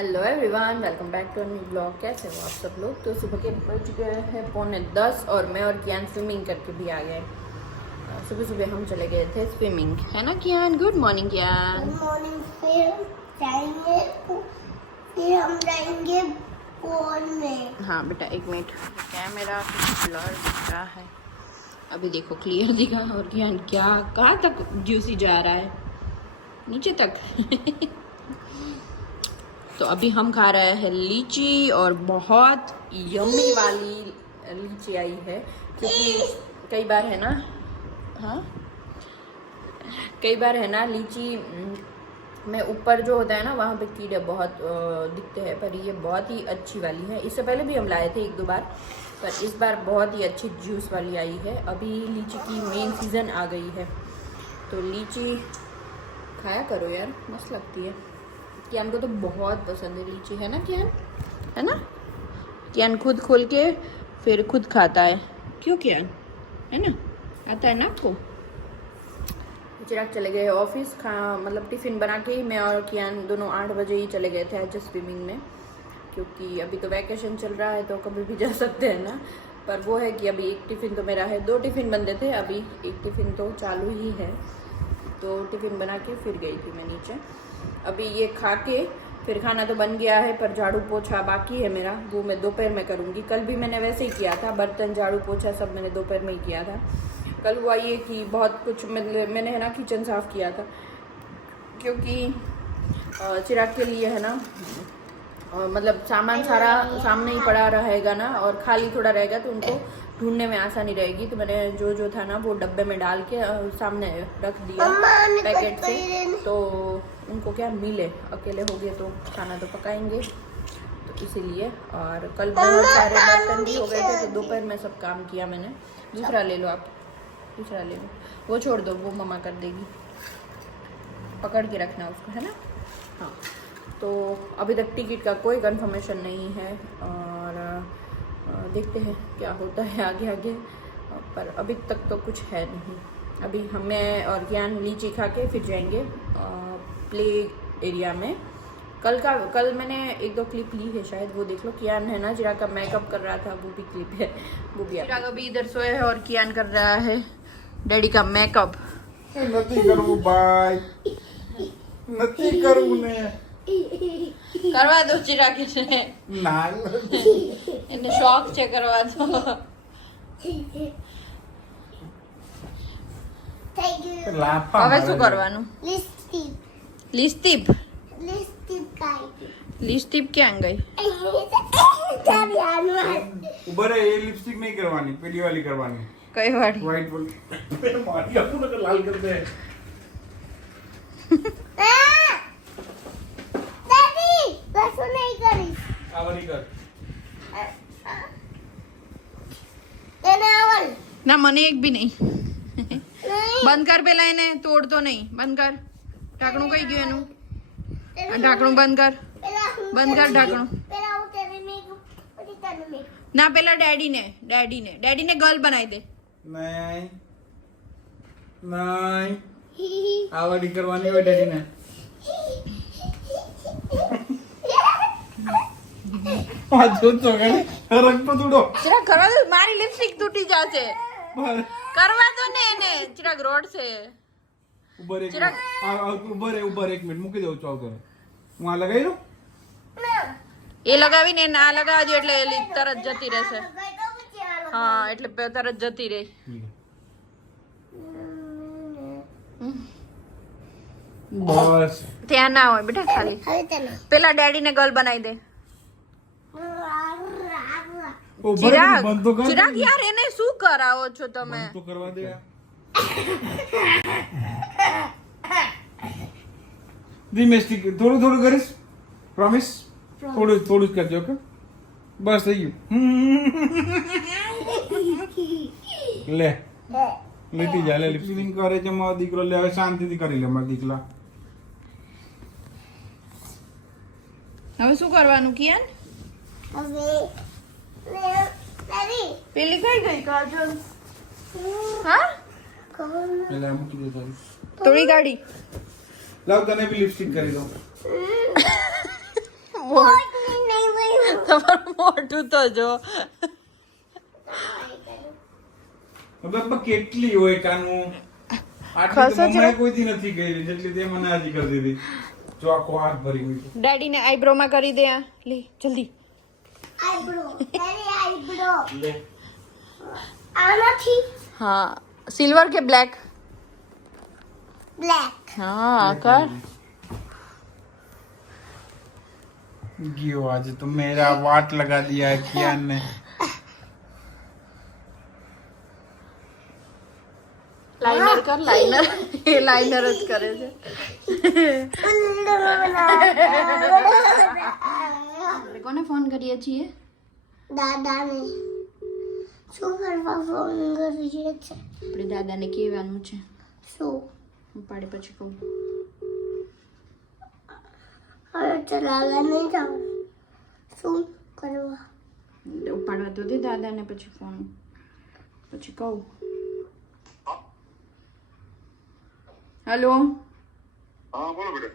Hello everyone, welcome back to new blog. कैसे हो आप सब लोग? तो सुबह के बज गए हैं 9:45 और मैं और कियान स्विमिंग करके भी आ गए। सुबह सुबह हम चले गए थे स्विमिंग, है ना Kiaan? Good morning Kiaan. Good morning. फिर हम जाएंगे पूल में। हाँ बेटा, एक मिनट, कैमरा ब्लर दिख रहा है। अभी देखो क्लियर दिखा। और कियान क्या कहाँ तक जूसी जा रहा है? नीचे तक। तो अभी हम खा रहे हैं लीची और बहुत यम्मी वाली लीची आई है, क्योंकि कई बार है ना, हाँ कई बार है ना लीची में ऊपर जो होता है ना वहाँ पे कीड़े बहुत दिखते हैं, पर ये बहुत ही अच्छी वाली है। इससे पहले भी हम लाए थे एक दो बार, पर इस बार बहुत ही अच्छी जूस वाली आई है। अभी लीची की मेन सीज़न आ गई है, तो लीची खाया करो यार, मस्त लगती है। कियान को तो बहुत पसंद है लीची, है ना कियान? है ना? कियान खुद खोल के फिर खुद खाता है। क्यों कियान? है ना? आता है ना आपको? चिराग चले गए ऑफिस, मतलब टिफ़िन बना के ही मैं और कियान दोनों 8 बजे ही चले गए थे आज स्विमिंग में, क्योंकि अभी तो वैकेशन चल रहा है तो कभी भी जा सकते हैं ना। पर वो है कि अभी एक टिफ़िन तो मेरा है, 2 टिफ़िन बनते थे, अभी एक टिफ़िन तो चालू ही है। तो टिफ़िन बना के फिर गई थी मैं नीचे। अभी ये खा के फिर खाना तो बन गया है, पर झाड़ू पोछा बाकी है मेरा, वो मैं दोपहर में करूँगी। कल भी मैंने वैसे ही किया था, बर्तन झाड़ू पोछा सब मैंने दोपहर में ही किया था। कल हुआ ये कि बहुत कुछ मैंने है ना किचन साफ़ किया था, क्योंकि चिराग के लिए है ना, मतलब सामान सारा सामने ही पड़ा रहेगा ना, और खाली थोड़ा रहेगा तो उनको ढूंढने में आसानी रहेगी। तो मैंने जो था ना वो डब्बे में डाल के सामने रख दिया पैकेट से, तो उनको क्या मिले, अकेले हो गए तो खाना तो पकाएंगे, तो इसीलिए। और कल बहुत सारे बर्तन भी हो गए थे, तो दोपहर में सब काम किया मैंने। दूसरा ले लो आप, दूसरा ले लो, वो छोड़ दो, वो मम्मा कर देगी, पकड़ के रखना उसको, है ना? हाँ, तो अभी तक टिकट का कोई कंफर्मेशन नहीं है, और देखते हैं क्या होता है आगे आगे, पर अभी तक तो कुछ है नहीं। अभी हमें और ज्ञान लीची खा के फिर जाएंगे प्ले एरिया में। कल मैंने 1-2 क्लिप ली है शायद, वो देख लो। कियान है ना चिराग का मेकअप कर रहा था, वो भी क्लिप है, वो भी। चिराग अभी इधर सोए है और कियान कर रहा है डैडी का मेकअप। નથી કરવું ભાઈ, નથી કરવું ને. करवा दो चिराग ने, ના એને શોખ છે કરવા દો। લાફા હવે શું મારે. કરવાનું? લિસ્ટીપ લિસ્ટીપ ક્યાં ગઈ? ઉભા રે, એ લિપસ્ટિક નહીં કરવાની, પેલી વાળી કરવાની, કઈ વાળી? વ્હાઈટ વાળી. મારી આપું ને તો લાલ કરી દે. આ વાળી કર. ના, મને એક બી નહીં। બંધ કર પેલા, એને તોડતો નહીં। બંધ કર, ઢાંકણું કઈ ગયું એનું? આ ઢાંકણું બંધ કર, બંધ કર ઢાંકણું। ના, પેલા ડેડીને ગર્લ બનાવી દે। નહીં નહીં, આ વાળી કરવાની હોય ડેડીને. આ જો તો કરે રંગ તો તૂટો. चिराग करवा दो, मारी लिपस्टिक टूटी जाचे। બસ करवा दो ने એને। चिराग रोड से ઉભા રે, જરાક. ઉભા રે 1 મિનિટ મૂકી દઉં ચાલ કરે. હું આ લગાવી દઉં. એ લગાવીને ના લગાવી દો એટલે એલી તરત જતી રહેશે। હા, એટલે તરત જતી રહે। બસ ત્યાં ના હોય બેટા, ખાલી પેલા ડેડી ને ગર્લ બનાવી દે। ઉભા રે, चिराग બંધ તો કર. चिराग यार એને શું કરાવો છો તમે? બંધ તો કરવા દે. ધીમે સ્ટીક થોડું થોડું કરીશ, પ્રોમિસ? થોડું થોડું જ કરજો, ઓકે? બસ થઈ ગયું. લે લીટી જા, લે લિપસ્ટિક કરે છે મારો દીકરો. લે હવે શાંતિથી કરી લે મારા દીકલા. હવે શું કરવાનું કિયાન? પેલી કઈ ગઈ કાજલ? હા, પેલા મૂકી દે તારી. થોડી ગાડી। લાવ તને બી લિપસ્ટિક કરી દઉં. તમારું મોઢું તો જો. બાપા કેટલી હોય કાનું આટલી ખસો તો છે. મમ્માએ કોઈથી નથી કરી જેટલી તે મને આજે કરી દીધી. જો આખો હાથ ભરી ગઈ. ડેડીને આઈબ્રો માં કરી દે આ. લે જલ્દી. આઈબ્રો તેરી આઈબ્રો લે આ નથી હા સિલ્વર કે બ્લેક? બ્લેક हाँ कर. गियो आज तो मेरा वाट लगा दिया है कियान ने. લાઇનર કર લાઇનર. એ લાઇનર જ કરે છે. આપણે કોને ફોન કરીએ છીએ? દાદાને શું કરવા ફોન કરીએ છે આપણે દાદાને કહેવાનું છે. શું ઉપાડે પછી કહું. હવે ચલાવવા નહીં જાવ શું કરવા ઉપાડવા તો દે દાદાને પછી ફોન પછી કહું. હેલો. હા બોલો બેટા.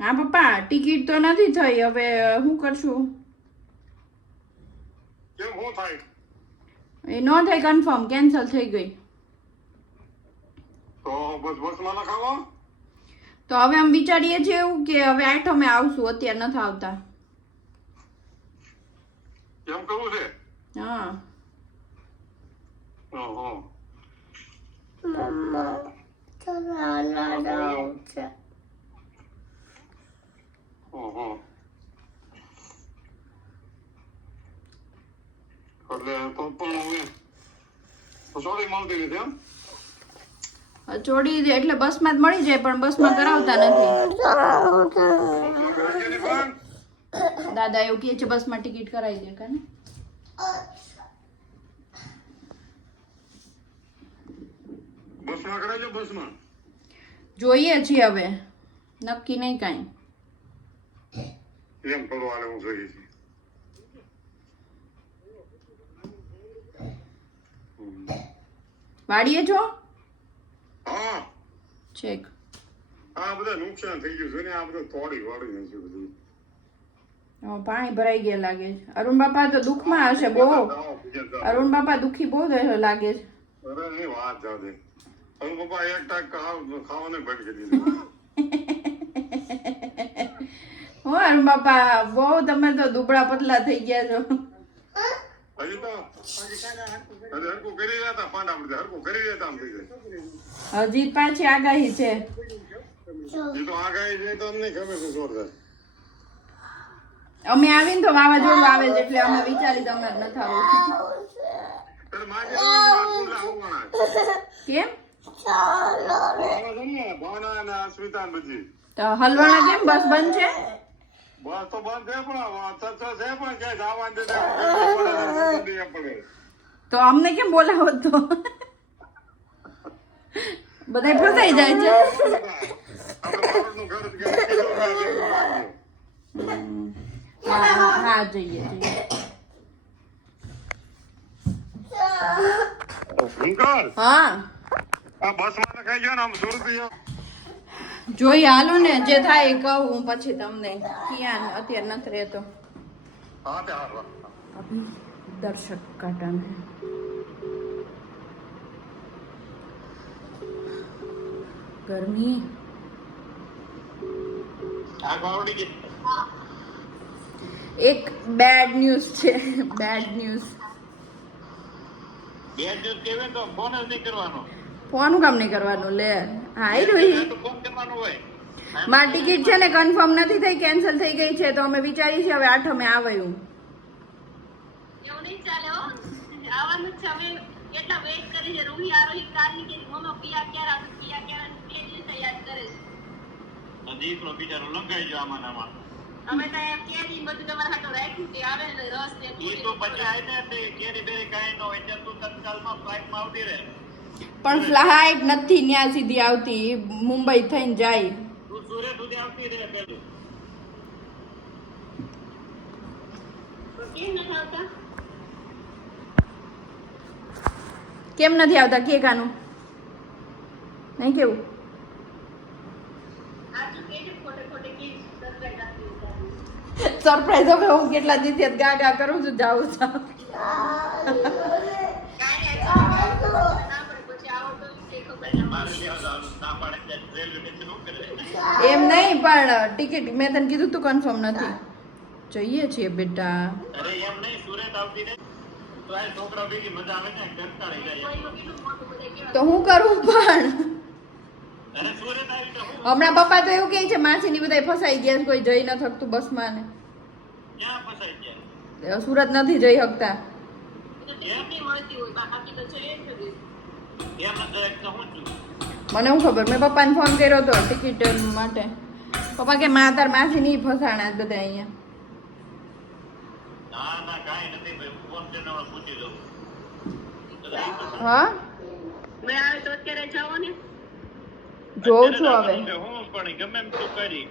હા પપ્પા ટિકિટ તો નથી થઈ હવે શું કરશું? કેમ શું થાય? એ ન થઈ કન્ફર્મ કેન્સલ થઈ ગઈ. તો બસમાં ના ખાવા? તો હવે અમે વિચારીએ છીએ એવું કે હવે આઠમે આવશું અત્યારે નથી આવતા. કેમ કરવું છે? હા ઓહો. મમ્મા ચલાવવા જાવ છે ઓહો. એટલે તો પણ હવે તો સોરી મળતી નથી એમ? ચોડી દે એટલે બસમાં જ મળી જાય પણ બસમાં કરાવતા નથી. ઘરે કેની પણ દાદા એવું કહે છે બસમાં ટિકિટ કરાવી દે કાને. બસમાં કરાવજો બસમાં. જોઈએ છીએ હવે નક્કી નહીં કાંઈ. એમ કરવા લેવું જોઈએ છે. વાડીએ છો? હા છેક. આ બધા નુકસાન થઈ ગયું છે ને આ બધું તોડી વાળી નાખ્યું બધું. પાણી ભરાઈ ગયા લાગે છે. અરુણ બાપા તો દુઃખમાં હશે બહુ. અરુણ બાપા દુઃખી બહુ લાગે છે. અરે એ વાત જાવ દે. હવે પપ્પા એક ટાક ખાવાને બંધ કરી દીધું. હો અરુણ બાપા બહુ તમે તો દુબળા પતલા થઈ ગયા છો. હજી તો હરકું કરી રહ્યા હતા પાંડા પડે હરકું કરી રહ્યા હતા આમ થઈ જાય. હજી પાછી આગાહી છે. એ તો આગાહી છે તો અમને ખબર છે જોરદાર. અમે આવીને તો વાવાઝોડું આવે છે એટલે અમે વિચારી તમારે નથી આવવું. ત્યારે માગે ખુલ્લા આવવાના. કેમ? ભાવના અને અસ્મિતા બધી તો હલવાણા કેમ બસ બંધ છે? બસ તો બંધ છે પણ ચર્ચા છે પણ ક્યાંય જવા દે પડે. તો અમને કેમ બોલાવો તો? બધા ફસાઈ જાય છે. આપણે બાબરનું ઘર જ હા જઈએ. અંકલ હા આ બસ માં ખાઈ ગયો ને આમ સુરત જોઈએ હાલો ને જે થાય એ કહું પછી તમને. ક્યાં અત્યારે નથી રહેતો. હા તે હારવા દર્શક કાટન ગરમી આ બાવડી ગઈ. એક બેડ ન્યૂઝ છે. Bad news. બે દિવસ કેવે તો ફોન જ નહીં કરવાનો. ફોન કામ નહીં કરવાનું લે. હા એ રહ્યું. તો ફોન કરવાનો હોય. મારી ટિકિટ છે ને કન્ફર્મ નથી થઈ કેન્સલ થઈ ગઈ છે તો અમે વિચારીએ છીએ હવે આઠમે આવ્યું. એવું નહીં ચાલે હો આવવાનું જ છે અમે કેટલા વેઇટ કરી છે રૂહી આરોહી કાલની કે મમ્મા પિયા ક્યારે આવે પિયા ક્યારે બે દિવસ યાદ કરે છે દીકરો બિચારો લંઘાઈ ગયો આમાં નામાં. અમે તો કેરી બધું તમારા હાથો રાખ્યું તે આવે ને રસ ને એ તો પછી આઈને તે કેરી બેરી કાંઈ ન હોય ત્યાં તું તત્કાલમાં ફ્લાઇટમાં આવતી રહે. પણ ફ્લાઇટ નથી ત્યાં સુધી આવતી મુંબઈ થઈને જાય. તું સુરત સુધી આવતી રહે પેલું. કેમ નથી આવતા કેમ નથી આવતા કે કાનું નહીં કેવું? આ તો કે ખોટે ખોટે કે સરપ્રાઈઝ આપી સરપ્રાઈઝ હવે હું કેટલા દિવસથી ગા ગા કરું છું જાઉં છું એમ નહીં પણ ટિકિટ મેં તને કીધું તું કન્ફર્મ નથી જઈએ છીએ બેટા તો હું કરું પણ હમણાં પપ્પા તો એવું કહે છે માસીની બધા ફસાઈ ગયા છે, કોઈ જઈ ન શકતું બસમાં ને સુરત નથી જઈ શકતા. મને હું ખબર, મેં પપ્પાને ફોન કર્યો હતો ટિકિટ માટે. પપ્પા કે માં તાર માસી નહીં ફસાણા બધા અહીંયા. હા મેં આવે તો અત્યારે જાઓ ને. જોઉં છું હવે. હું પણ ગમે એમ તું કરી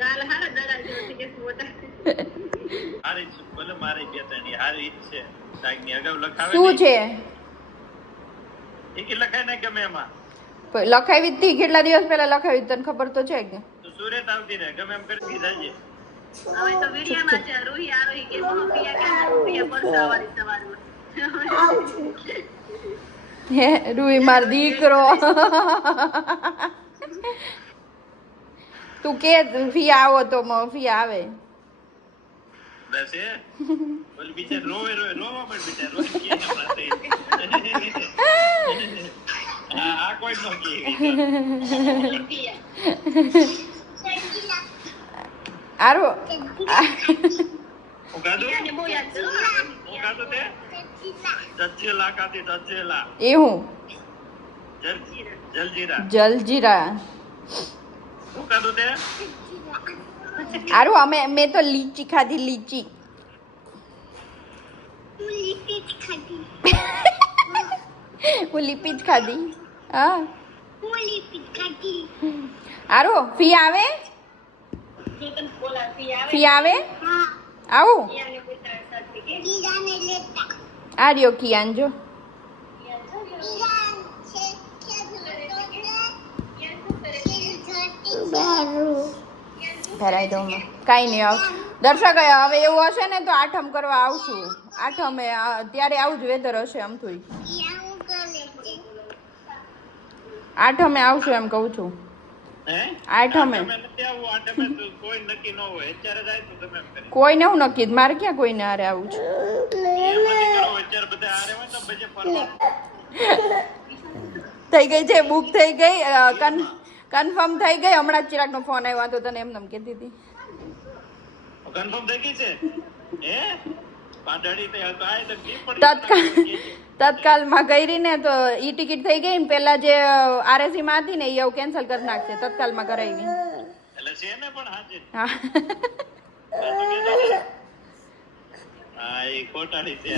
ગાલ હારા દડા જેવી કે મોટા હારી ભલે મારી બે ત્રણ હારી જ છે. સાઈડની અગાઉ લખાવે શું છે એ કે લખાય ને ગમે એમાં લખાવી હતી? કેટલા દિવસ પહેલા લખાવી? તને ખબર તો છે કે તો સુરત આવતી રહે ગમે એમ કરી જાજે. હવે તો વિડિયામાં છે રૂહી આરોહી કે મમ્મી પિયા કે રૂપિયા પરસાવાળી સવારમાં હે રૂઈ માર દીકરો તું કે ફી આવો તો ફી આવે બસ એ બોલ બિચાર રોવે રોવા પણ બિચાર રોવે કે આ કોઈ નો કે આરો ઓગાદો તે જજેલા કાતી જજેલા એ હું જલજીરા જલજીરા ઓગાદો તે આરો મેં તો લીચી ખાધી, લીચી. હું લીપી જ ખાધી. હા આરો ફી આવે? ફી આવે? આવું આ રહ્યો કિયાન જો. ભરાઈ દઉં કાંઈ નહીં આવ દર્શક. હવે એવું હશે ને તો આઠમ કરવા આવશું. આઠમે ત્યારે આવું જ વેધર હશે અમથું. આઠમે આવશું એમ કહું છું. આઠમે કોઈ નક્કી ન હોય અત્યારે જાય તો તમે એમ કરી કોઈને હું નક્કી મારે ક્યાં કોઈને હારે આવું છે. અત્યારે બધા હારે હોય તો બજે ફરવા થઈ ગઈ છે, બુક થઈ ગઈ, કન્ફર્મ થઈ ગઈ. હમણાં જ ચિરાગનો ફોન આવ્યો તો તને એમ કીધી હતી. કન્ફર્મ થઈ ગઈ છે હે પાટડી તે તો આય તો કી પડી તત્કાલમાં કરી ને તો ઈ ટિકિટ થઈ ગઈ ને પેલા જે આરએસી માં હતી ને એ હવે કેન્સલ કરી નાખશે. તત્કાલમાં કરાવી એટલે છે ને પણ હાજર હા હા એ કોટાડી છે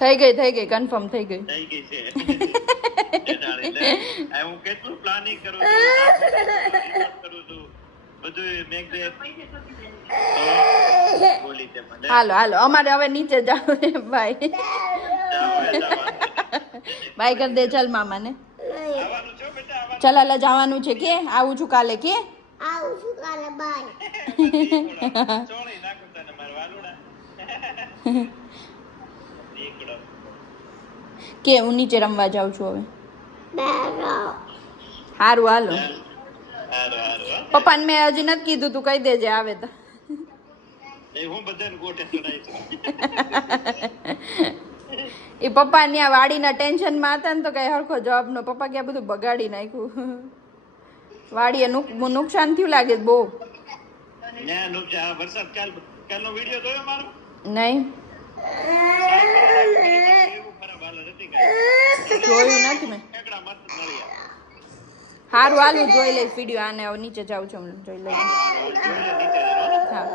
થઈ ગઈ કન્ફર્મ થઈ ગઈ છે હું કેટલું પ્લાનિંગ કરું છું બધું મેક દે બોલી તે મને. હાલો અમારે હવે નીચે જાવ. બાય બાય કરી દે. ચાલ મામાને આવવાનું છો બેટા ચાલ હાલ જવાનું છે. કે આવું છું કાલે? કે આવું છું કાલે. બાય. ચોળી નાખું તને મારા વાલુડા દીકડો કે હું નીચે રમવા જાઉં છું હવે. બેરો. હારું હાલો. હારું પપ્પાને મેં હજી નથી કીધું, તું કહી દેજે આવે તો. એ હું બધાને ગોઠે ચડાઈ છું એ પપ્પા ત્યાં વાડીના ટેન્શનમાં હતા ને તો કઈ હરખો જવાબનો. પપ્પા ક્યાં બધું બગાડી નાખ્યું. વાડીએ નુકસાન થયું લાગે બહુ. ને નુકસાન વરસાદ કાલનો વિડિયો જોયો મારો? નહીં એવું ખરાબ હાલત હતી કાંઈ જોયું નથી મેં. એકડા મત મળ્યા હારું હાલું જોઈ લઈશ વિડીયો. આને હવે નીચે જાઉં છું, જોઈ લઈશ. નીચે હા